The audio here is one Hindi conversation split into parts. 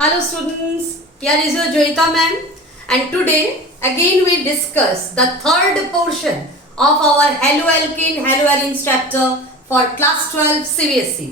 Hello students, here is your Joyita ma'am and today again we discuss the third portion of our haloalkenes chapter for class 12 CBSE.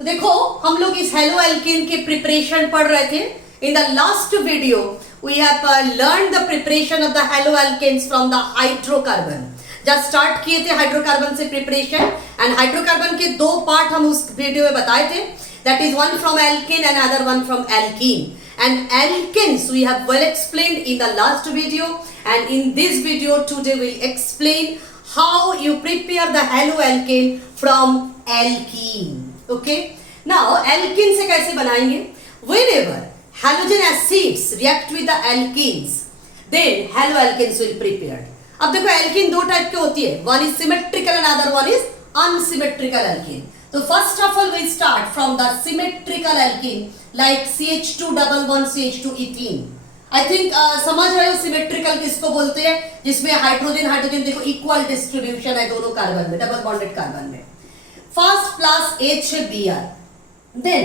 तो देखो हम लोग इस haloalkene के preparation पढ़ रहे थे. In the last video we have learned the preparation of the haloalkenes from the hydrocarbon. जब स्टार्ट किए थे हाइड्रोकार्बन से प्रिपरेशन एंड हाइड्रोकार्बन के दो पार्ट हम उस वीडियो में बताए थे. That is one from alkane and other one from alkene. And alkenes we have well explained in the last video, and in this video today we'll explain how you prepare the haloalkane from alkene. Okay? Now alkene से कैसे बनाएंगे? Whenever halogen acids react with the alkenes, then haloalkenes will prepare. अब देखो alkene दो टाइप के होती है. One is symmetrical and other one is unsymmetrical alkene. So first of all we start from the symmetrical alkene like CH2 double bond CH2 ethene. I think समझ रहे हो symmetrical किसको बोलते हैं, जिसमें हाइड्रोजन देखो इक्वल डिस्ट्रीब्यूशन है दोनों कार्बन में, डबल बॉन्डेड कार्बन में. First plus HBr. देन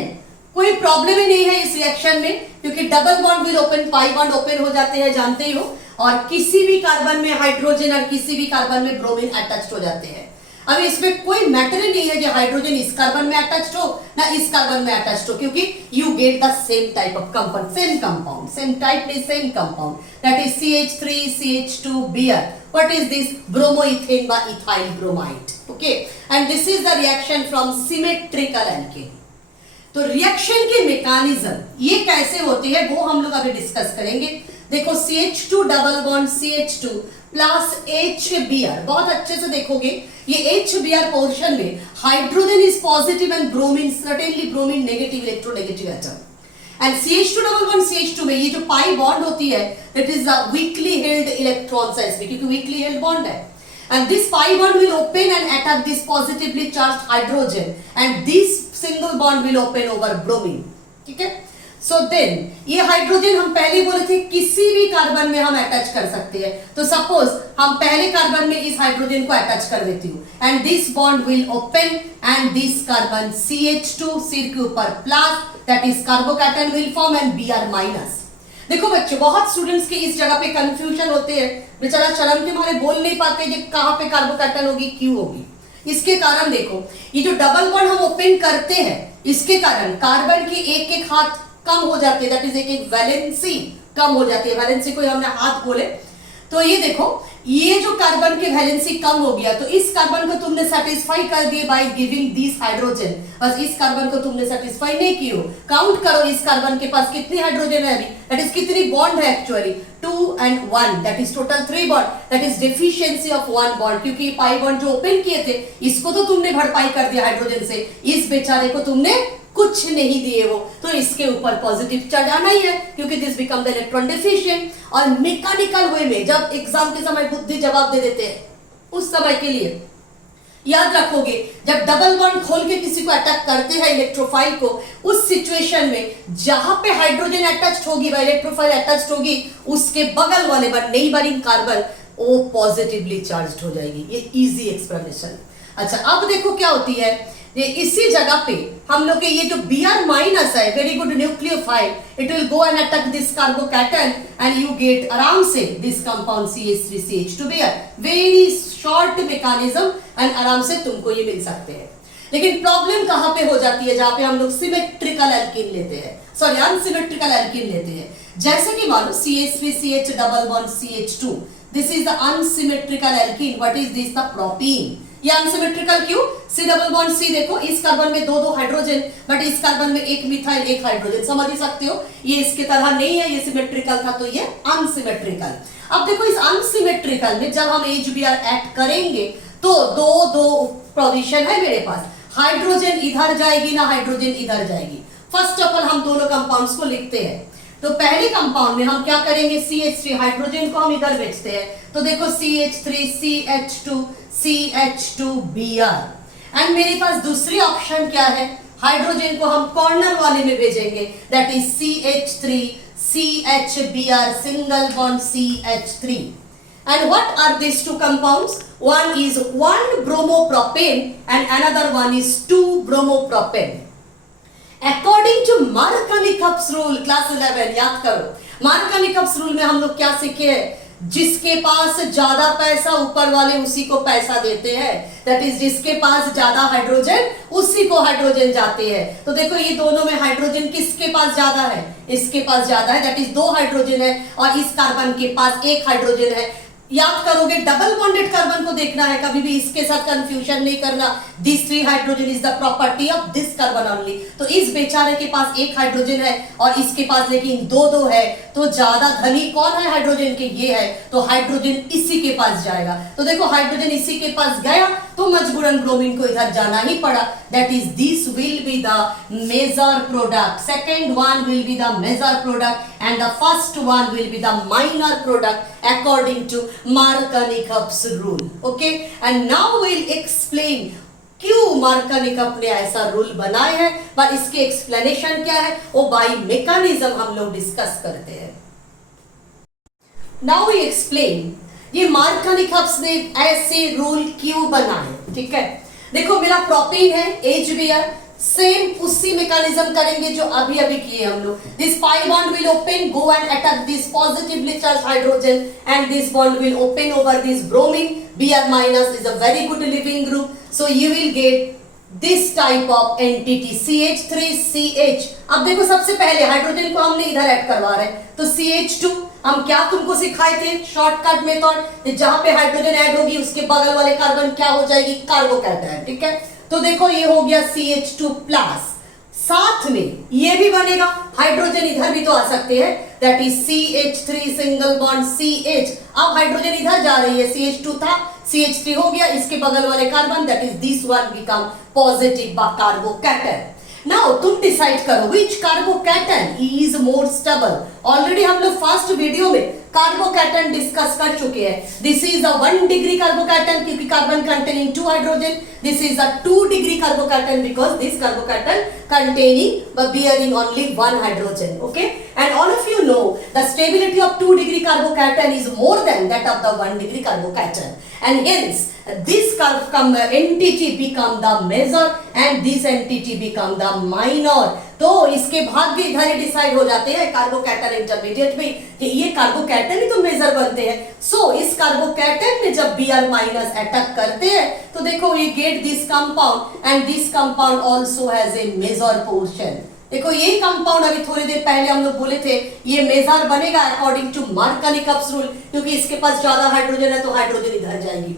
कोई प्रॉब्लम ही नहीं है इस रिएक्शन में क्योंकि double bond will open, pi bond open हो जाते हैं जानते ही हो, और किसी भी कार्बन में हाइड्रोजन और किसी भी कार्बन में ब्रोमीन अटैच्ड हो जाते हैं. अब इसमें कोई मैटर ही नहीं है कि हाइड्रोजन इस कार्बन में अटैच्ड हो ना इस कार्बन में अटैच्ड हो, क्योंकि you get the same type of compound, same type नहीं same compound, that is CH3CH2Br. What is this? Bromoethane बा ethyl bromide. Okay, and this is the reaction from symmetrical alkene. तो रिएक्शन के मैकेनिज्म ये कैसे होते हैं वो हम लोग अभी डिस्कस करेंगे. देखो CH2 double bond CH2 plus HBr, बहुत अच्छे से देखोगे ये HBr पोर्शन में hydrogen is positive and bromine certainly bromine negative, electronegative atom. And CH2 double bond CH2 में ये जो पाई बॉन्ड होती है that is the weekly held electron size में, क्योंकि वीकली हेल्ड बॉन्ड है. And this pi bond will open and attack this positively charged hydrogen, and this single bond will open over bromine. ठीक है? So then ये हाइड्रोजन हम पहले बोले थे किसी भी कार्बन में हम अटैच कर सकते हैं. तो सपोज हम पहले कार्बन में इस हाइड्रोजन को अटैच कर देती हूँ and this bond will open and this carbon CH2 सिर के ऊपर plus, that is carbocation will form and Br minus. देखो बच्चों बहुत स्टूडेंट्स के इस जगह पे कंफ्यूजन होते हैं, बेचारा शर्म के मारे बोल नहीं पाते कि कहाँ पे कार्बोकैटन होगी, क्यों होगी. इसके कारण देखो ये जो डबल बॉन्ड हम ओपन करते हैं इसके कारण कार्बन के एक एक हाथ कम हो जाते हैं, दैट इज एक एक वैलेंसी कम हो जाती है. वैलेंसी को हमने हाथ बोले तो ये देखो ये जो कार्बन की वैलेंसी कम हो गया तो इस कार्बन को तुमने सेटिस्फाई कर दिए बाय गिविंग दिस हाइड्रोजन, बस इस कार्बन को तुमने सेटिस्फाई नहीं किए हो. काउंट करो इस कार्बन के पास कितनी हाइड्रोजन है अभी, दैट इज कितनी बॉन्ड है actually 2 and 1, that is total 3 bond, that is deficiency of 1 bond, क्योंकि पाई बॉन्ड जो ओपन किए थे इसको तो तुमने भरपाई कर दिया हाइड्रोजन से, इस बेचारे को तुमने कुछ नहीं दिए हो, तो इसके ऊपर पॉजिटिव चार्ज आना ही है क्योंकि this become the electron deficient. और मैकेनिकल वे में जब एग्जाम के समय बुद्धि जवाब दे देते हैं उस समय के लिए याद रखोगे जब डबल बॉन्ड खोल के किसी को अटैक करते हैं इलेक्ट्रोफाइल को, उस सिचुएशन में जहां पे हाइड्रोजन अटैच्ड होगी व इलेक्ट्रोफाइल अटैच्ड होगी उसके बगल वाले पर नेबरिंग कार्बन वो पॉजिटिवली चार्ज्ड हो जाएगी. ये इजी एक्सप्लेनेशन. अच्छा अब देखो क्या होती है, ये इसी जगह पे हम लोग के ये जो Br माइनस है very good nucleophile, it will go and attack this carbocation and you get आराम से this compound CH3CH2Br. Very short mechanism and आराम से तुमको ये मिल सकते हैं. लेकिन प्रॉब्लम कहां पे हो जाती है जहां पे हम लोग सिमेट्रिकल एल्कीन लेते हैं, सॉरी अनसिमेट्रिकल एल्कीन लेते हैं. जैसे कि मानो CH3CH double bond CH2, this is the unsymmetrical alkene. What is this? The propene. ये अनसिमेट्रिकल क्यों? C डबल बॉन्ड C देखो इस कार्बन में दो हाइड्रोजन, बट इस कार्बन में एक मिथाइल एक हाइड्रोजन, समझ ही सकते हो ये इसके तरह नहीं है, ये सिमेट्रिकल था तो ये अनसिमेट्रिकल. अब देखो इस अनसिमेट्रिकल में जब हम HBr ऐड करेंगे तो दो पोजीशन है मेरे पास, हाइड्रोजन इधर जाएगी ना हाइड्रोजन इधर जाएगी. फर्स्ट ऑफ ऑल हम दोनों कंपाउंड्स को लिखते हैं. तो पहले कंपाउंड में हम क्या करेंगे, CH3 हाइड्रोजन को हम इधर भेजते हैं तो देखो CH3CH2CH2Br. एंड मेरे पास दूसरी ऑप्शन क्या है, हाइड्रोजन को हम कॉर्नर वाले में भेजेंगे, that is CH3CHBr single bond CH3. And what are these two compounds? One is 1 bromopropane and another one is 2 bromopropane. According to Markovnikov's rule, class 11 याद करो, मार्कोनी-कप्स रूल में हम लोग क्या सीखे हैं, जिसके पास ज्यादा पैसा ऊपर वाले उसी को पैसा देते हैं, दैट इज जिसके पास ज्यादा हाइड्रोजन उसी को हाइड्रोजन जाते हैं। तो देखो ये दोनों में हाइड्रोजन किसके पास ज्यादा है, इसके पास ज्यादा है, दैट इज 2 हाइड्रोजन है, और इस कार्बन के पास 1 हाइड्रोजन है। याद करोगे डबल बॉन्डेड कार्बन को देखना है, कभी भी इसके साथ कंफ्यूजन नहीं करना। This 3 hydrogen is the property of this carbon only. तो इस बेचारे के पास 1 हाइड्रोजन है और इसके पास लेकिन 2 है, तो ज्यादा धनी कौन है हाइड्रोजन के, ये है, तो हाइड्रोजन इसी के पास जाएगा। तो देखो हाइड्रोजन इसी के पास गया तो मजबूरन ब्रोमीन को इधर जाना ही पड़ा, that is this will be the major product, second one will be the major product and the first one will be the minor product according to Markovnikov rule. Okay, and now we'll explain क्यों मार्कोनी-कप ने ऐसा रूल बनाए हैं, पर इसके एक्सप्लेनेशन क्या है वो बाय मैकेनिज्म हम लोग डिस्कस करते हैं। नाउ वी एक्सप्लेन ये मार्कोनी-कप ने ऐसे रूल क्यों बनाए। ठीक है, देखो मेरा प्रोपेन है HBr, सेम उसी मैकेनिज्म करेंगे जो अभी अभी किए हम लोग। This pi bond will open, go and attack this positively charged hydrogen, and this bond will open over this bromine. Br minus is a very good living group, so you will get this type of entity CH3CH। अब देखो सबसे पहले हाइड्रोजन को हमने इधर ऐड करवा रहे हैं, तो CH2 हम क्या तुमको सिखाए थे शॉर्टकट मेथड, जहां पे हाइड्रोजन ऐड होगी उसके बगल वाले कार्बन क्या हो जाएगी, कार्बोकैटायन। ठीक है, तो देखो ये हो गया CH2 प्लस, साथ में ये भी बनेगा, हाइड्रोजन इधर भी तो आ सकते हैं, that is CH3 single bond CH। अब हाइड्रोजन इधर जा रही है, CH2 था CH3 हो गया, इसके बगल वाले carbon that is this one become positive carbocation. Now तुम डिसाइड करो which carbocation is more stable. Already हम लोग फर्स्ट वीडियो में कार्बोकैटायन डिस्कस कर चुके हैं। This is a 1 degree carbocation क्योंकि carbon containing 2 hydrogen, this is a 2 degree carbocation because this carbocation containing but bearing only 1 hydrogen. Okay, and all of you know the stability of 2 degree carbocation is more than that of the 1 degree carbocation, and hence this entity become the major and this entity become the minor. तो इसके भाग्य इधर ही डिसाइड हो जाते हैं कार्बोकैटायन इंटरमीडिएट में कि ये कार्बोकैटायन ही तो मेजर बनते हैं। सो इस कार्बोकैटायन में जब Br माइनस अटैक करते हैं तो देखो ये get this compound and this compound also has a major portion. देखो ये कंपाउंड अभी थोड़ी देर पहले हम लोग बोले थे ये मेजर बनेगा अकॉर्डिंग टू मार्कोनी-कप रूल, क्योंकि इसके पास ज्यादा हाइड्रोजन है तो हाइड्रोजन इधर जाएगी।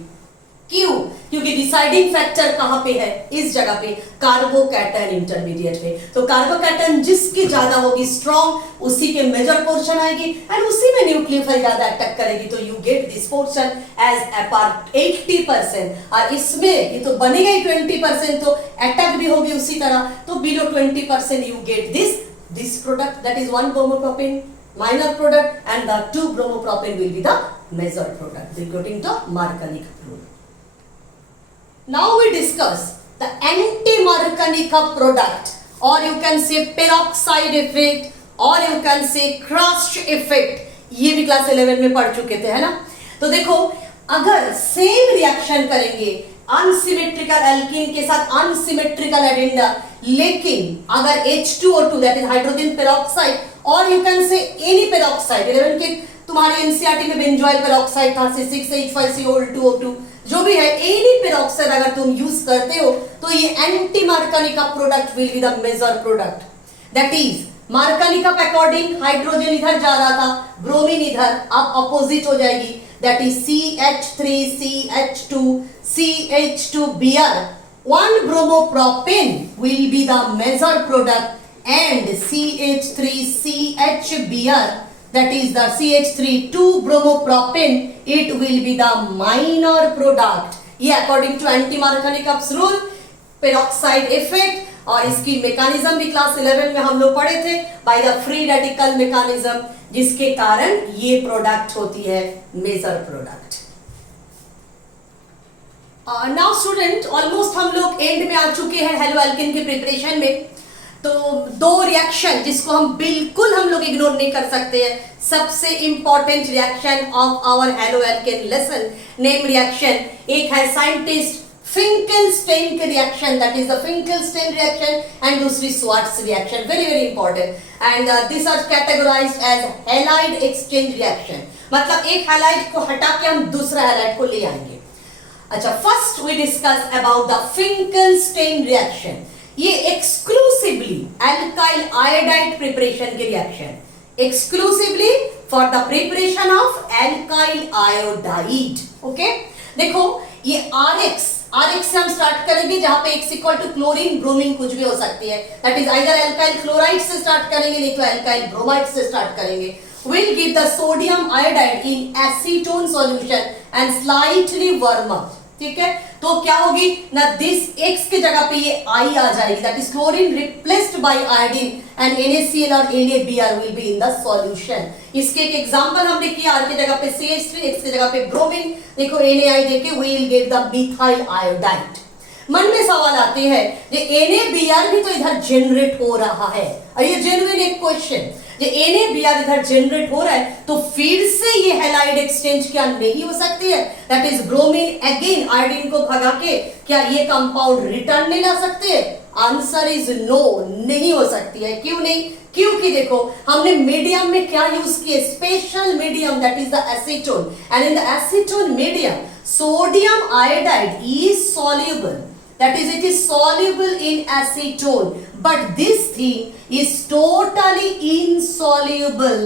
क्यों? क्योंकि डिसाइडिंग फैक्टर कहां पे है, इस जगह पे कार्बोकैटायन इंटरमीडिएट पे। तो कार्बोकैटायन जिसकी ज्यादा होगी स्ट्रॉन्ग उसी के मेजर पोर्शन आएगी एंड उसी में न्यूक्लियोफाइल ज्यादा अटैक करेगी, तो you get this portion as apart 80%। और इसमें ये तो बनेगा ही 20%, तो अटैक भी होगी उसी तरह, तो below 20% you get this product that is 1 bromopropane minor product and the 2 bromopropane will be the major product according to Markovnikov rule. Now we discuss the anti-Markovnikov product, or you can say peroxide effect, or you can say crushed effect. ये भी क्लास 11 में पढ़ चुके थे, है ना। तो देखो अगर सेम रिएक्शन करेंगे अनसिमेट्रिकल एल्कीन के साथ अनसिमेट्रिकल एडेंडा, लेकिन अगर H2O2 that is hydrogen peroxide और you can say any peroxide, 11 के तुम्हारे एनसीईआरटी में बेंजोइल पेरोक्साइड था, C6H5CO2, जो भी है एनी पेरोक्साइड अगर तुम यूज करते हो तो ये anti Markovnikov product will be the major product. That is Markovnikov according hydrogen इधर जा रहा था, ब्रोमीन इधर, अब अपोजिट हो जाएगी, that is CH3CH2 CH2Br, 1 bromopropane will be the major product and CH3CHBr, that is the CH3 bromopropane, it will be the minor product। ये according to anti-Markovnikov rule, peroxide effect, और इसकी मैकेनिज्म भी क्लास 11 में हम लोग पढ़े थे, by the free radical mechanism, जिसके कारण ये प्रोडक्ट होती है major product. Now student almost हम लोग एंड में आ चुके हैं हेलो एल्केन के प्रिपरेशन में। तो 2 रिएक्शन जिसको हम बिल्कुल हम लोग इग्नोर नहीं कर सकते हैं, सबसे important reaction of our halo alkane lesson, name reaction, एक है साइंटिस्ट फिंकलस्टेन के reaction, that is the Finkelstein reaction and दूसरी Swarts reaction, very very important. And this are categorized as halide exchange reaction. मतलब एक हैलाइड को हटा के हम दूसरा हैलाइड को ले आएंगे. अच्छा, first we discuss about the Finkelstein reaction. ये एक्सक्लूसिवली एल्काइल आयोडाइड प्रिपरेशन के reaction, exclusively for the preparation of alkyl iodide. Okay, देखो ये RX से हम स्टार्ट करेंगे, जहां पे X equal to chlorine bromine कुछ भी हो सकती है. That is either alkyl chloride से स्टार्ट करेंगे, नहीं तो एल्काइल ब्रोमाइड से स्टार्ट करेंगे. Will give the sodium iodide in acetone solution and slightly warm up. ठीक है, तो क्या होगी ना, दिस X के जगह पे ये I आ जाएगी, that is chlorine replaced by iodine and NaCl और NaBr will be in the solution. इसके एक एग्जांपल हमने किया, R के जगह पे CH3, X के जगह पे ब्रोमीन, देखो NaI देके we will get the methyl iodide. मन में सवाल आते हैं, ये NaBr भी तो इधर जनरेट हो रहा है, और ये जेन्युइन एक क्वेश्चन, ये NaBr इधर जनरेट हो रहा है, तो फिर से ये हैलाइड एक्सचेंज क्या नहीं हो सकती है? That is bromine again iodine को भगा के क्या ये कंपाउंड रिटर्न नहीं ला सकते हैं? आंसर इज नो, नहीं हो सकती है. क्यों नहीं? क्योंकि देखो हमने मीडियम में क्या यूज किए, special medium, that is the acetone, and in the acetone medium sodium iodide is soluble. That is, it is soluble in acetone, but this thing is totally insoluble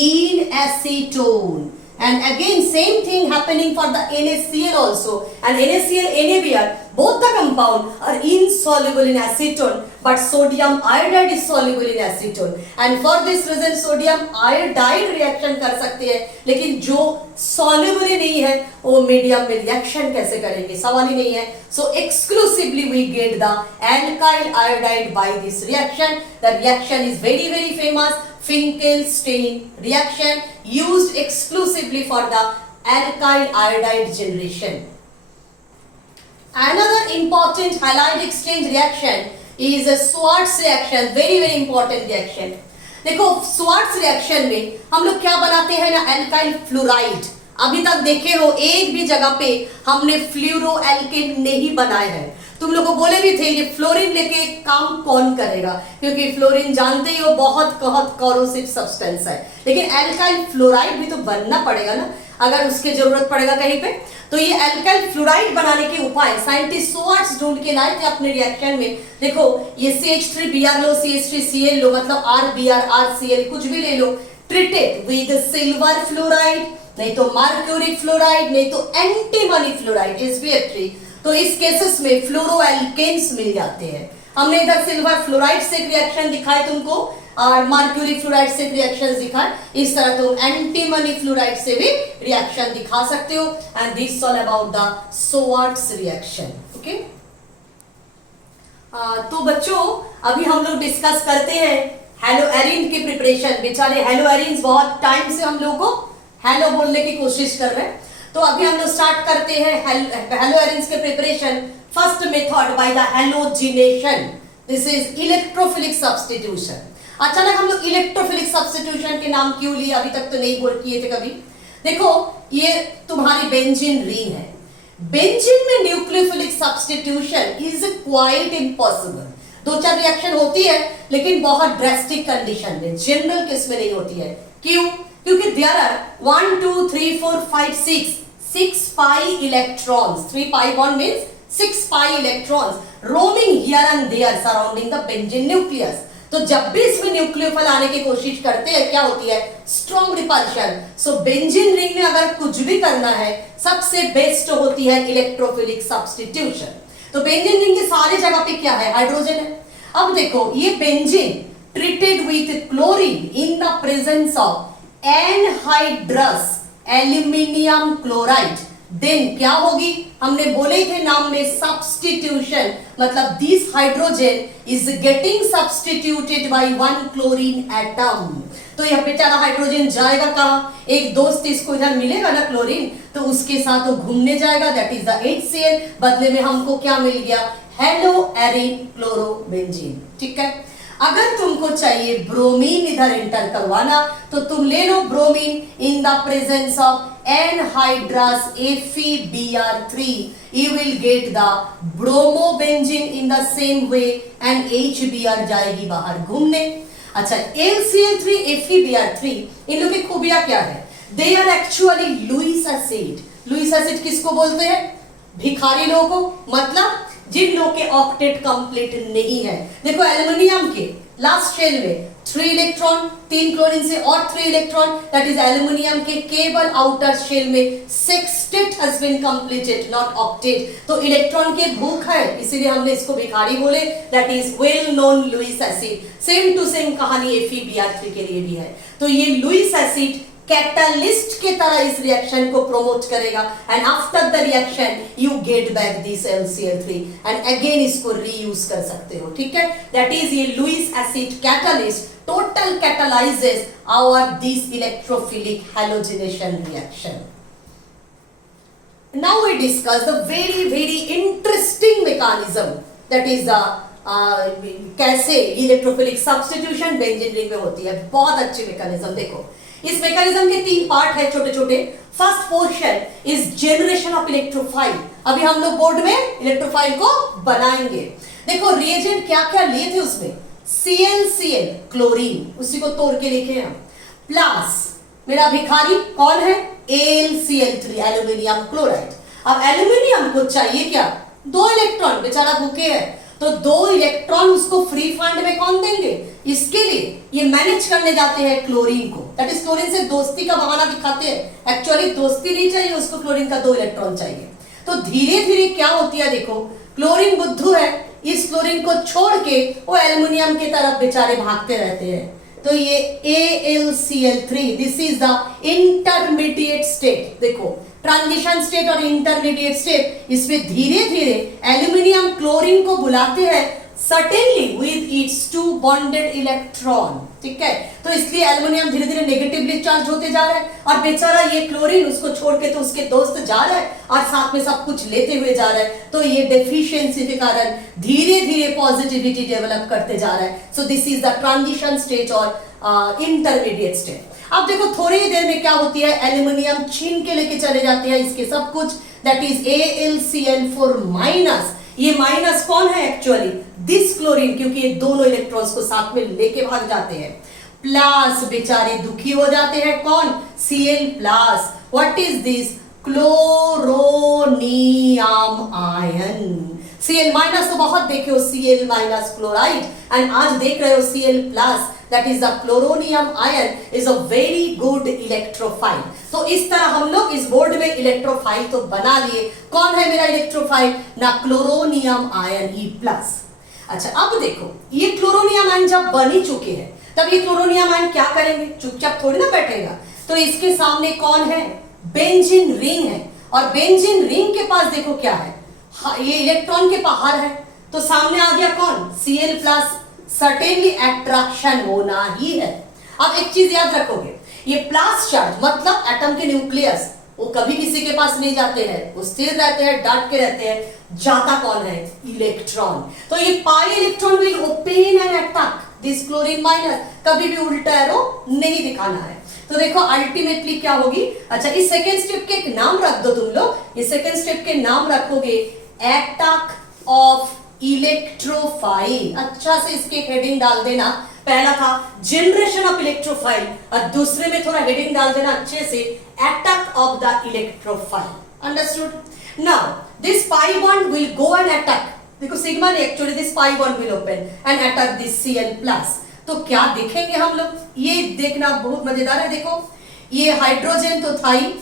in acetone. And again same thing happening for the NaCl also, and NaCl NaBr both the compound are insoluble in acetone, but sodium iodide is soluble in acetone, and for this reason sodium iodide reaction कर सकते हैं, लेकिन जो soluble ही नहीं है वो मीडियम में रिएक्शन कैसे करेंगे, सवाल ही नहीं है. So exclusively we get the alkyl iodide by this reaction. The reaction is very very famous, Finkelstein reaction, used exclusively for the alkyl iodide generation. Another important halide exchange reaction is a Schwarz reaction, very very important reaction. देखो Schwarz reaction में हम लोग क्या बनाते हैं ना, alkyl fluoride. अभी तक देखे हो एक भी जगह पे हमने फ्लूरो एल्केन नहीं बनाए हैं. तुम लोग को बोले भी थे ये फ्लोरीन लेके काम कौन करेगा, क्योंकि फ्लोरीन जानते ही हो बहुत कॉरोसिव सब्सटेंस है, लेकिन एल्काइल फ्लोराइड भी तो बनना पड़ेगा ना अगर उसकी जरूरत पड़ेगा कहीं पे. तो ये एल्काइल फ्लोराइड बनाने के उपाय साइंटिस्ट Schwarz ढूंढ के लाए थे अपने रिएक्शन में. देखो ये CH3Br लो, CH3Cl लो, मतलब RBr RCl कुछ भी ले लो, ट्रीटेड विद सिल्वर फ्लोराइड, नहीं तो मर्क्यूरिक फ्लोराइड, नहीं तो एंटीमनी फ्लोराइड SbF3. तो इस केसेस में फ्लोरोएल्केन्स मिल जाते हैं. हमने इधर सिल्वर फ्लोराइड से रिएक्शन दिखाए तुमको, और मर्क्यूरिक फ्लोराइड से रिएक्शंस दिखाए. इस तरह तुम एंटीमनी फ्लोराइड से भी रिएक्शन दिखा सकते हो. And this all about the Schwarz reaction. Okay, तो बच्चों अभी हम लोग डिस्कस करते हैं हेलोएरिन की प्रिपरेशन. बेचारे हेलोएरिन्स बहुत टाइम से हम लोग को हेलो बोलने की कोशिश कर रहे हैं. तो अभी हम लोग स्टार्ट करते हैं हेलोएरिन्स के preparation. First method by the halogenation, this is electrophilic substitution. अचानक हम लोग इलेक्ट्रोफिलिक सब्स्टिट्यूशन के नाम क्यों लिए, अभी तक तो नहीं बोल किए थे कभी. देखो ये तुम्हारी बेंजीन रिंग है, बेंजीन में nucleophilic substitution is quite impossible. दो चार रिएक्शन होती है लेकिन बहुत ड्रेस्टिक कंडीशन में, जनरल केस में नहीं होती है. क्यों? क्योंकि there are 1 2 3 4 5 6 pi electrons. 3 pi bond means 6 pi electrons roaming here and there surrounding the benzene nucleus. तो जब भी इसमें न्यूक्लियोफिल आने की कोशिश करते हैं क्या होती है, स्ट्रॉन्ग रिपल्शन. सो बेंजीन रिंग में अगर कुछ भी करना है सबसे बेस्ट होती है इलेक्ट्रोफिलिक सब्स्टिट्यूशन. तो बेंजीन रिंग के सारी जगह पे क्या है, हाइड्रोजन है. अब देखो ये benzene treated with chlorine in the presence of anhydrous aluminium chloride, then क्या होगी, हमने बोले थे नाम में सब्स्टिट्यूशन, मतलब this hydrogen is getting substituted by one chlorine atom. तो यह बेचारा हाइड्रोजन जाएगा कहाँ, एक दोस्त इसको इधर मिलेगा ना क्लोरीन, तो उसके साथ वो घूमने जाएगा, दैट इज द HCl. बदले में हमको क्या मिल गया, हेलोएरिन क्लोरोबेंजीन. ठीक है. अगर तुमको चाहिए ब्रोमीन इधर एंटर करवाना तो तुम ले लो bromine in the presence of anhydrous FeBr3, you will get the bromobenzene in the same way and HBr जाएगी बाहर घूमने। अच्छा, LCl3 FeBr3 इन लोग की खूबियां क्या है? They are actually Lewis acid. Lewis acid किसको बोलते हैं? भिखारी लोगों को, मतलब जिन लोग के ऑक्टेट कंप्लीट नहीं है। देखो एल्युमिनियम के लास्ट शेल में 3 इलेक्ट्रॉन, 3 क्लोरीन से और 3 इलेक्ट्रॉन, दैट इज एल्युमिनियम के केवल आउटर शेल में sextet has been completed, not octet. तो इलेक्ट्रॉन के भूख है, इसीलिए हमने इसको भिखारी बोले, that is well known Lewis acid. Same to same कहानी FeBr3 के लिए भी है। तो ये लुईस एसिड कैटलिस्ट के तरह इस रिएक्शन को प्रोमोट करेगा and after the reaction you get back this LCl3 and again इसको रीयूज कर सकते हो। ठीक है, दैट इज ये Lewis acid catalyst total catalyses our this electrophilic halogenation reaction. Now we discuss the very interesting mechanism, that is the कैसे इलेक्ट्रोफिलिक सब्स्टिट्यूशन बेंजीन रिंग में होती है। बहुत अच्छी मैकेनिज्म। देखो इस मैकेनिज्म के 3 पार्ट है छोटे छोटे। First portion is generation of electrophile. अभी हम लोग बोर्ड में इलेक्ट्रोफाइल को बनाएंगे। देखो रिएजेंट क्या क्या लिए थे उसमें, ClCl क्लोरीन, उसी को तोड़ के लिखे हैं, प्लस मेरा भिखारी कौन है, AlCl3 एल्यूमिनियम क्लोराइड। अब एल्यूमिनियम को चाहिए क्या, 2 इलेक्ट्रॉन, बेचारा भूखे है, तो 2 इलेक्ट्रॉन उसको फ्री फंड में कौन देंगे, इसके लिए ये मैनेज करने जाते हैं क्लोरीन को, दैट इज क्लोरीन से दोस्ती का बहाना दिखाते हैं। एक्चुअली दोस्ती नहीं चाहिए उसको, क्लोरीन का 2 इलेक्ट्रॉन चाहिए। तो धीरे धीरे क्या होती है, देखो क्लोरीन बुद्धू है, इस क्लोरीन को छोड़ के वो एल्युमिनियम की तरफ बेचारे भागते रहते हैं। तो ये AlCl3 this is the intermediate state. देखो ट्रांजिशन स्टेट और इंटरमीडिएट स्टेट, इसमें धीरे धीरे एल्युमिनियम क्लोरीन को बुलाते हैं certainly with its 2 bonded electron। ठीक है, तो इसलिए एल्युमिनियम धीरे धीरे नेगेटिवली चार्ज होते जा रहा है और बेचारा ये क्लोरीन उसको छोड़ के तो उसके दोस्त जा रहा है और साथ में सब कुछ लेते हुए जा रहा है। तो ये डेफिशिएंसी के कारण धीरे धीरे पॉजिटिविटी डेवलप करते जा रहा है। सो this is the transition stage और इंटरमीडिएट स्टेज। अब देखो थोड़ी देर में क्या होती है, एल्युमिनियम छीन के लेके चले जाते हैं इसके सब कुछ, दैट इज AlCl4 माइनस। ये माइनस कौन है एक्चुअली, दिस क्लोरीन, क्योंकि ये दोनों इलेक्ट्रॉन्स को साथ में लेके भाग जाते हैं। प्लस बेचारे दुखी हो जाते हैं कौन, Cl plus. What is this, chloronium ion. Cl minus तो बहुत देखे हो, Cl माइनस क्लोराइड, एंड आज देख रहे हो Cl plus, that is the chloronium ion is a very good electrophile। तो इस तरह हम लोग इस बोर्ड में इलेक्ट्रोफाइल तो बना लिए। कौन है मेरा इलेक्ट्रोफाइल ना, क्लोरोनियम आयन E+। अच्छा अब देखो ये क्लोरोनियम आयन जब बन ही चुके हैं तब ये क्लोरोनियम आयन क्या करेंगे, चुपचाप थोड़ी ना बैठेगा। तो इसके सामने कौन है, बेंजीन रिंग है, और बेंजीन रिंग के पास देखो क्या है, ये इलेक्ट्रॉन के बाहर है, तो सामने आ गया कौन, Cl प्लस। सर्टेनली अट्रैक्शन होना ही है। अब एक चीज याद रखोगे, ये प्लस चार्ज मतलब एटम के न्यूक्लियस वो कभी किसी के पास नहीं जाते हैं, वो स्थिर रहते हैं, डट के रहते हैं। जाता कौन है, इलेक्ट्रॉन। तो ये pi electron will open and attack this chlorine minus, कभी भी उल्टा एरो नहीं दिखाना है। तो देखो अल्टीमेटली क्या होगी। अच्छा इस सेकेंड स्टेप के एक नाम रख दो तुम लोग, इस सेकेंड स्टेप के नाम रखोगे अटैक ऑफ इलेक्ट्रोफाइल। अच्छा से इसके हेडिंग डाल देना, पहला था जनरेशन ऑफ इलेक्ट्रोफाइल और दूसरे में थोड़ा हेडिंग डाल देना अच्छे से, attack of the electrophile. Understood. Now this pi bond will go and attack, देखो सिग्मा ने actually this pi bond will open and attack this Cl plus. तो क्या देखेंगे हम लोग, ये देखना बहुत मजेदार है। देखो ये हाइड्रोजन तो था ही,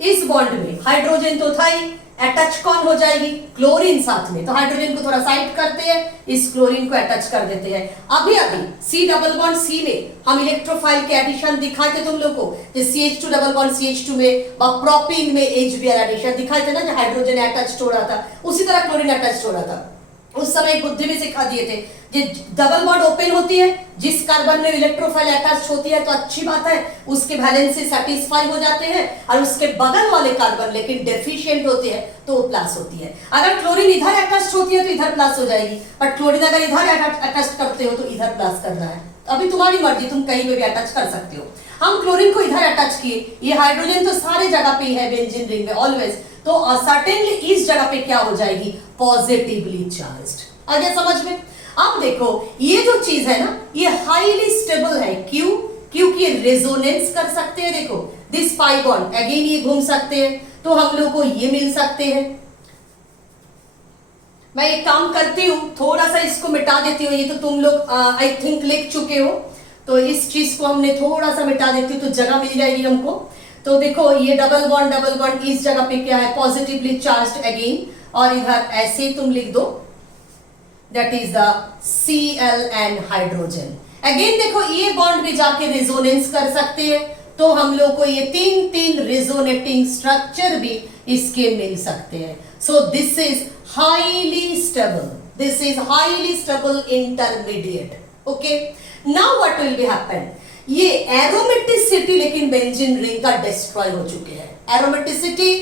इस बॉन्ड में हाइड्रोजन तो था ही, अटैच कौन हो जाएगी, क्लोरीन साथ में। तो हाइड्रोजन को थोड़ा साइड करते हैं, इस क्लोरीन को अटैच कर देते हैं। अभी अभी C डबल बॉन्ड C में हम इलेक्ट्रोफाइल के एडिशन दिखाए थे तुम लोग को, CH2 डबल बॉन्ड CH2 में, प्रोपीन में HBr एडिशन दिखाए थे ना, जो हाइड्रोजन अटैच हो रहा था, उसी तरह क्लोरीन अटैच हो रहा था। उस समय एक बुद्धि भी सिखा दिए थे, कि डबल बॉन्ड ओपन होती है, जिस कार्बन में इलेक्ट्रोफाइल अटैच होती है तो अच्छी बात है, उसके वैलेंसी सेटिस्फाई हो जाते हैं, और उसके बगल वाले कार्बन लेकिन डेफिशिएंट होती है तो वो प्लस होती है। अगर क्लोरीन इधर अटैच होती है तो इधर प्लस हो जाएगी, बट क्लोरीन अगर इधर अटैच करते हो तो इधर प्लस करना है। अभी तुम्हारी मर्जी, तुम कहीं में भी अटैच कर सकते हो। हम क्लोरीन को इधर अटैच किए, ये हाइड्रोजन तो सारे जगह पे है बेंजीन रिंग में ऑलवेज, तो सर्टेनली इस जगह पे क्या हो जाएगी, पॉजिटिवली चार्ज्ड। आ गया समझ में? अब देखो ये जो चीज है ना, ये हाईली स्टेबल है। क्यों? क्योंकि ये रेजोनेंस कर सकते हैं। देखो दिस पाई बॉन्ड अगेन ये घूम सकते हैं, तो हम लोग को ये मिल सकते हैं। मैं एक काम करती हूँ, थोड़ा सा इसको मिटा देती हूँ, ये तो तुम लोग आई थिंक लिख चुके हो, तो इस चीज को हमने थोड़ा सा मिटा देती हूँ तो जगह मिल जाएगी हमको। तो देखो ये डबल बॉन्ड इस जगह पे क्या है, पॉजिटिवली चार्ज्ड अगेन, और इधर ऐसे तुम लिख दो, that is the Cl and hydrogen. Again देखो ये बॉन्ड भी जाके रेजोनेंस कर सकते हैं, तो हम लोग को ये तीन रेजोनेटिंग स्ट्रक्चर भी इसके मिल सकते हैं। सो this is highly stable, this is highly stable intermediate. Okay, now what will be happen, ये एरोमेटिसिटी लेकिन बेंजीन रिंग का डिस्ट्रॉय हो चुके हैं। एरोमेटिसिटी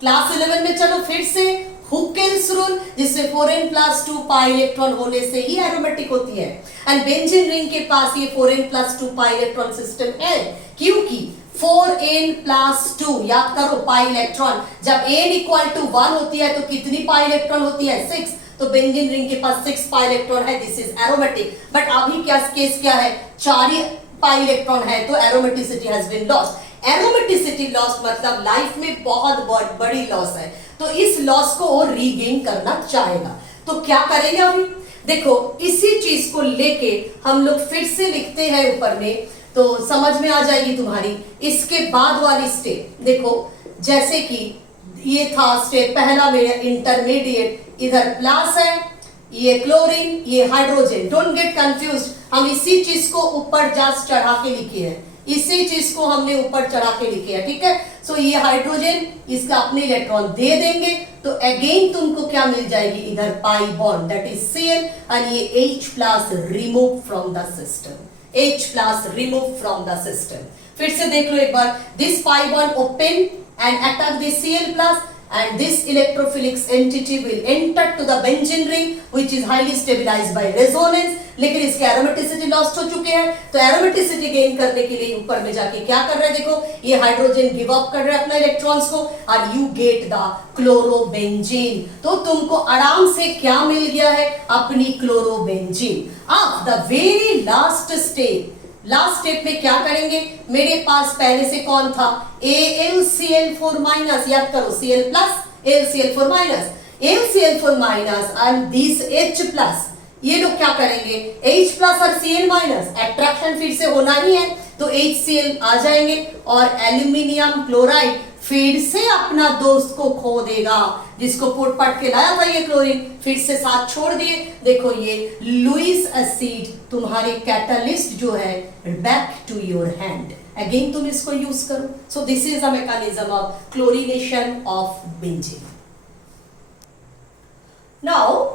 क्लास 11 में चलो फिर से हुकेल्स रूल, जिसमें 4n+2 पाई इलेक्ट्रॉन होने से ही एरोमेटिक होती है, एंड बेंजीन रिंग के पास ये 4n+2 पाई इलेक्ट्रॉन सिस्टम है, क्योंकि 4n+2 याद करो पाई इलेक्ट्रॉन, जब n=1 होती है तो कितनी पाई इलेक्ट्रॉन होती है, 6, तो बेंजीन रिंग के पास 6 पाई इलेक्ट्रॉन है, दिस इज एरोमेटिक। बट अभी क्या केस क्या है, 4 ही पाई इलेक्ट्रॉन है, तो aromaticity has been lost. Aromaticity loss मतलब लाइफ में बहुत बड़ी लॉस है, तो इस लॉस को वो रीगेन करना चाहेगा, तो क्या करेंगे अभी देखो इसी चीज को लेके हम लोग फिर से लिखते हैं ऊपर में, तो समझ में आ जाएगी तुम्हारी। इसके बाद वाली स्टेप देखो, जैसे कि ये था स्टेप पहला मेरा इंटरमीडिएट, इधर प्लस है, ये क्लोरीन, ये हाइड्रोजन, डोंट गेट कंफ्यूज, हम इसी चीज को ऊपर जस्ट चढ़ा के लिखे हैं, इसी चीज को हमने ऊपर चढ़ा के लिखे है, ठीक है। सो ये हाइड्रोजन इसका अपने इलेक्ट्रॉन दे देंगे, तो अगेन तुमको क्या मिल जाएगी, इधर pi bond that is Cl, और ये H+ remove from the system, H+ remove from the system. फिर से देख लो एक बार, this pi bond open and attack the Cl+, and this electrophilic entity will enter to the benzene ring which is highly stabilized by resonance, लेकिन इसके एरोमेटिसिटी लॉस्ट हो चुके हैं, तो एरोमेटिसिटी गेन करने के लिए ऊपर में जाके क्या कर रहे हैं, देखो ये हाइड्रोजन गिव अप कर रहे हैं अपना इलेक्ट्रॉन्स को, और यू गेट द क्लोरोबेंजीन, तो तुमको आराम से क्या मिल गया है, अपनी क्लोरोबेंजीन। अब द वेरी लास्ट स्टेप में क्या करेंगे, मेरे पास पहले से कौन था, AlCl4- याद करो, Cl+ AlCl4-, AlCl4- and this H+, ये लोग क्या करेंगे, H+ और Cl- अट्रैक्शन फिर से होना ही है, तो HCl आ जाएंगे, और एल्यूमिनियम क्लोराइड फिर से अपना दोस्त को खो देगा, जिसको पोट के लाया था ये क्लोरीन, फिर से साथ छोड़ दिए। देखो ये लुईस एसिड तुम्हारे कैटलिस्ट जो है, back to your hand, again तुम इसको यूज करो। So this is a mechanism of chlorination of benzene. Now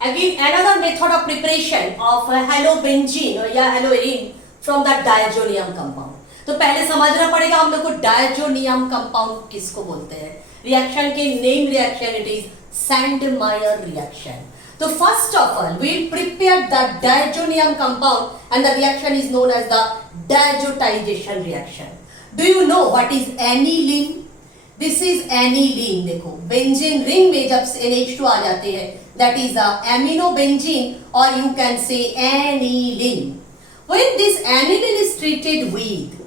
again another method of preparation of halobenzene या haloarine from the diazonium compound। तो पहले समझना पड़ेगा हम लोग को डायजोनियम कंपाउंड किसको बोलते हैं, रिएक्शन के name reaction it is Sandmeyer reaction. तो first of all we will prepare the diazonium compound and the reaction is known as the diazotization reaction। Do you know what is aniline? This is aniline। देखो बेंजीन रिंग में जब NH2 आ जाते हैं, that is the aminobenzene, or you can say aniline। When this aniline is treated with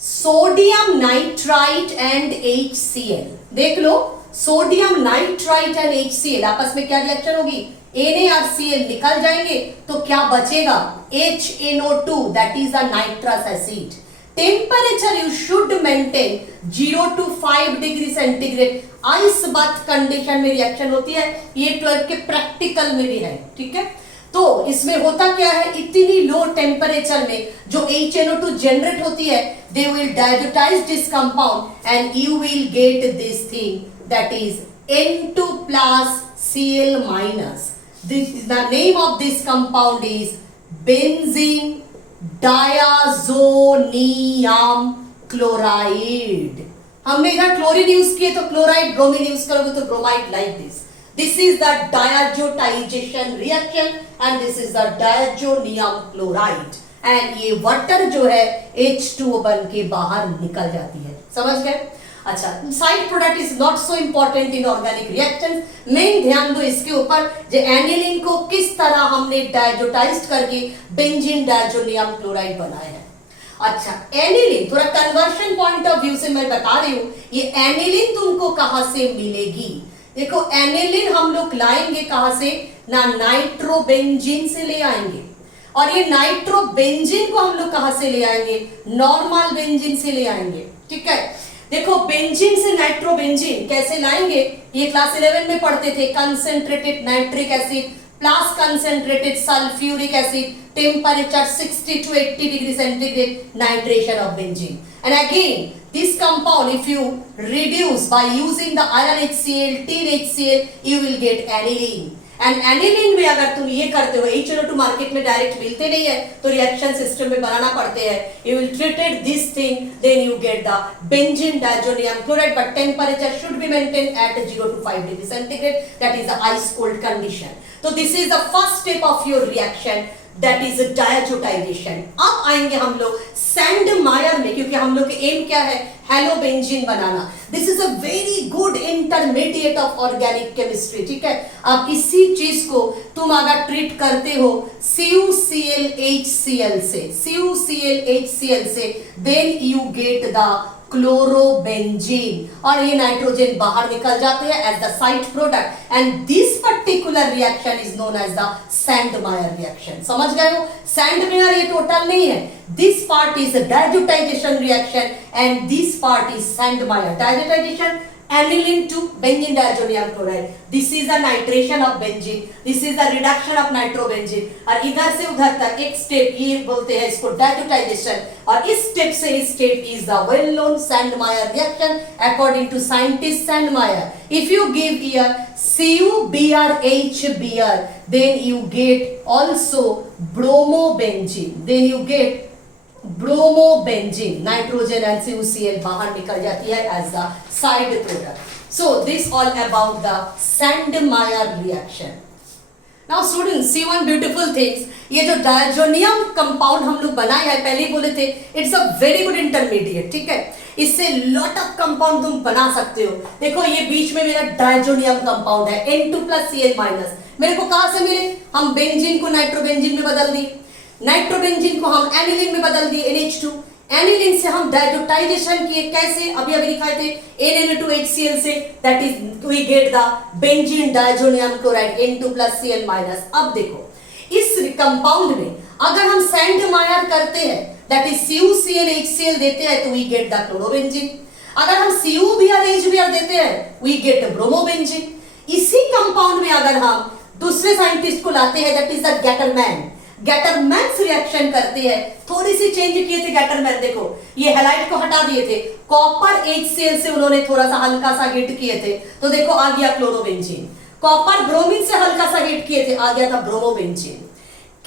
sodium nitrite and HCl, देख लो सोडियम नाइट्राइट एंड HCl आपस में क्या रिएक्शन होगी, NaCl निकल जाएंगे, तो क्या बचेगा, HNO2 that is the nitrous acid। Temperature you should maintain 0 to 5 degree centigrade, ice bath condition में रिएक्शन होती है, ये 12 के प्रैक्टिकल में भी है, ठीक है। तो इसमें होता क्या है, इतनी लो टेम्परेचर में जो HNO2 जनरेट होती है, they will diazotize this compound and you will get this thing that is N2+ Cl-। The name of this compound is benzene diazonium chloride. हमने इधर क्लोरीन यूज किए तो क्लोराइड, ब्रोमीन यूज करोगे तो bromide, like this. This is the diazotization reaction and this is the diazonium chloride. And ये वाटर जो है H2O बन के बाहर निकल जाती है. समझ गए? अच्छा, side product is not so important in organic reactions. Main ध्यान दो इसके ऊपर, जो एनिलीन को किस तरह हमने डायजोटाइज्ड करके बेंजीन डायजोनियम क्लोराइड बनाया है. अच्छा, एनिलीन थोड़ा कन्वर्शन पॉइंट ऑफ व्यू से मैं बता रही हूं, ये एनिलीन तुमको कहां से मिलेगी. देखो, एनिलीन हम लोग लाएंगे कहां से ना, नाइट्रोबेंजीन से ले आएंगे. और ये नाइट्रोबेंजीन को हम लोग कहां से ले आएंगे, नॉर्मल बेंजीन से ले आएंगे. ठीक है, देखो बेंजीन से नाइट्रोबेंजीन कैसे लाएंगे, ये क्लास 11 में पढ़ते थे. Concentrated nitric acid plus concentrated sulphuric acid, temperature 60 to 80 degree centigrade, nitration of benzene. And again, this compound, if you reduce by using the iron HCl, tin HCl, you will get aniline. And aniline में अगर तुम ये करते हो, HNO2 मार्केट में डायरेक्ट मिलते नहीं है तो रिएक्शन सिस्टम में बनाना पड़ते हैं. You will treated this thing, then you get the benzene diazonium chloride, but temperature should be maintain at 0 to 5 degree centigrade, that is the ice cold condition. तो this is the first step of your reaction, that is diazotization. अब आएंगे हम लोग सैंडमायर में, क्योंकि हम लोग के एम क्या है, हेलोबेंजीन बनाना. This is a very good intermediate of organic chemistry. ठीक है, अब इसी चीज को तुम अगर ट्रीट करते हो CuClHCl से, then you get the chlorobenzene, और ये नाइट्रोजन बाहर निकल जाते हैं as the side product. And this particular reaction is known as the Sandmeyer reaction. समझ गए हो? सैंडमायर ये टोटल नहीं है. This part is diazotization reaction and this part is Sandmeyer. Diazotization, aniline to benzene diazonium chloride. This is the nitration of benzene. This is the reduction of nitrobenzene. और इधर से उधर तक एक स्टेप, ये बोलते हैं इसको डायजोटाइजेशन. और इस स्टेप से इस step is the well known Sandmeyer reaction according to scientist Sandmeyer. If you give here CuBrHBr, then you get also bromobenzene. Then you get bromobenzene, nitrogen and CuCl बाहर निकल जाती है as the side product. So this all about the Sandmeyer reaction. Now students, see one beautiful things. ये जो डायजोनियम कंपाउंड हम लोग बनाए हैं, पहले ही बोले थे, it's a very good intermediate. ठीक है, इससे लॉट ऑफ कंपाउंड तुम बना सकते हो. देखो ये बीच में मेरा डायजोनियम कंपाउंड है N2+Cl-. मेरे को कहां से मिले, हम बेंजीन को नाइट्रोबेंजीन में बदल दिए, नाइट्रोबेंजीन को हम एनिलीन में बदल दिए NH2. एनिलीन से हम डायजोटाइजेशन किए, कैसे, अभी दिखाए थे, NaN2HCl से, that is we get the benzene diazonium chloride N2+Cl-. अब देखो इस कंपाउंड में अगर हम सैंडमायर करते हैं, दैट इज CuClHCl देते हैं, तो वी गेट द क्लोरोबेंजीन. अगर हम CuBrHBr देते हैं, वी गेट ब्रोमोबेंजीन. इसी कंपाउंड में अगर हम दूसरे साइंटिस्ट को लाते हैं, दैट इज द गैटरमैन्स रिएक्शन करते हैं, थोड़ी सी चेंज किए थे गैटरमैन. देखो ये हैलाइड को हटा दिए थे, कॉपर HCl से उन्होंने थोड़ा सा हल्का सा हीट किए थे, तो देखो आ गया क्लोरोबेंजीन. कॉपर ब्रोमीन से हल्का सा हीट किए थे, आ गया था ब्रोमोबेंजीन.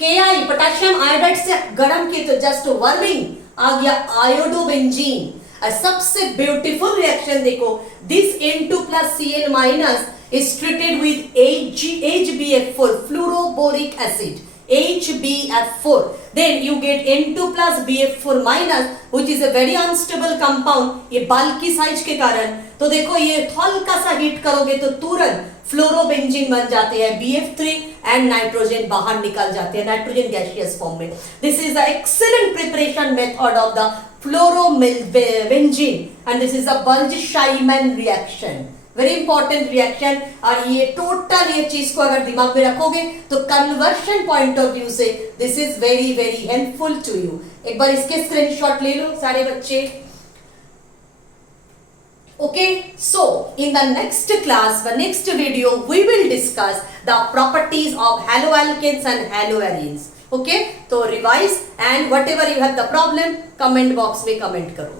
Ki पोटेशियम आयोडाइड से गर्म किए तो जस्ट वर्मिंग, आ गया आयोडोबेंजीन. और सबसे ब्यूटीफुल रिएक्शन देखो, this N2+Cl- is treated with HbF4, fluoroboric acid, HbF4. Then you get N2+BF4-, which is a very unstable compound. ये बल्कि साइज के कारण, तो देखो ये हल्का सा हीट करोगे तो तुरंत फ्लोरोबेंजीन बन जाते हैं BF3 एंड नाइट्रोजन बाहर निकल जाते हैं, नाइट्रोजन गैसियस फॉर्म में. This is the excellent preparation method of the fluorobenzene and this is the Balz Schiemann reaction. Very important reaction. और ये टोटल ये चीज को अगर दिमाग में रखोगे तो कन्वर्शन पॉइंट ऑफ व्यू से this is very very helpful to you. एक बार इसके स्क्रीनशॉट ले लो सारे बच्चे. Okay, so in the next class, the next video, we will discuss the properties of haloalkanes and haloarenes. Okay, so revise and whatever you have the problem, comment box में comment करो.